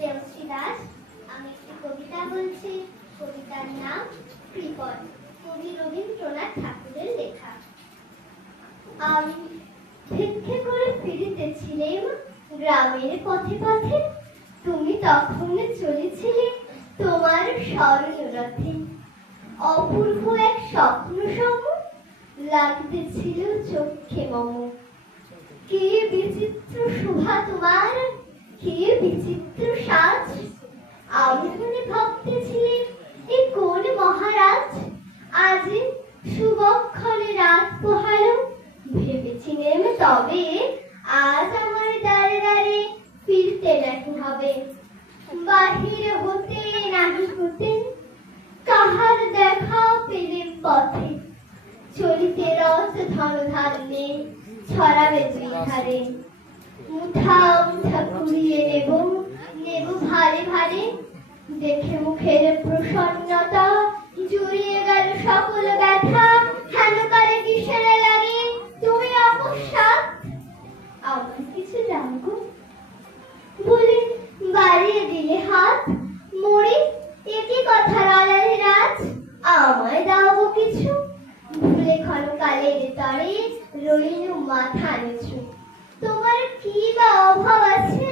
দেবশ্রী দাস। আমি একটি কবিতা বলছি। কবিতার নাম কৃপণ, কবি রবীন্দ্রনাথ ঠাকুরের লেখা। আমি ভিক্ষে করে ফিরিতেছিলেম গ্রামের পথে পথে, তুমি তখন চলেছিলে তোমার স্মরণরথে। অপূর্ব এক স্বপ্ন সম লাগিতেছিল চক্ষে মম। কি বিচিত্র শোভা তোমার, কি বিচিত্র সাজ! আমি মনে ভাবতেছিলেন এ কোন মহারাজ। আজ শুভক্ষণে রাত পোহালো, ভেবেছিলেন তবে আজ আমার দ্বারে দ্বারে ফিরতে নাকি হবে। বাহির হতে নাহি হতে কাহার দেখা পেলেম পথে, চলিতে রথ ধনধান্যে ছড়াবে দুই ধারে। মুঠা মুঠা কুড়িয়ে নেব, নেব ভারে ভারে, দেখে মুখের প্রসন্নতা জুড়িয়ে গেল সকল ব্যথা। হেন করে কিসের লাগে তুমি অকস্মাৎ আমার কিছু লাগো বলে বাড়িয়ে দিলে হাত। মরি একই কথা রাজাধি রাজ, আমায় দাও কিছু। ভুলে ক্ষণকালের তরে রইল মাথা নিচু। তোমার কি বা অভাব আছে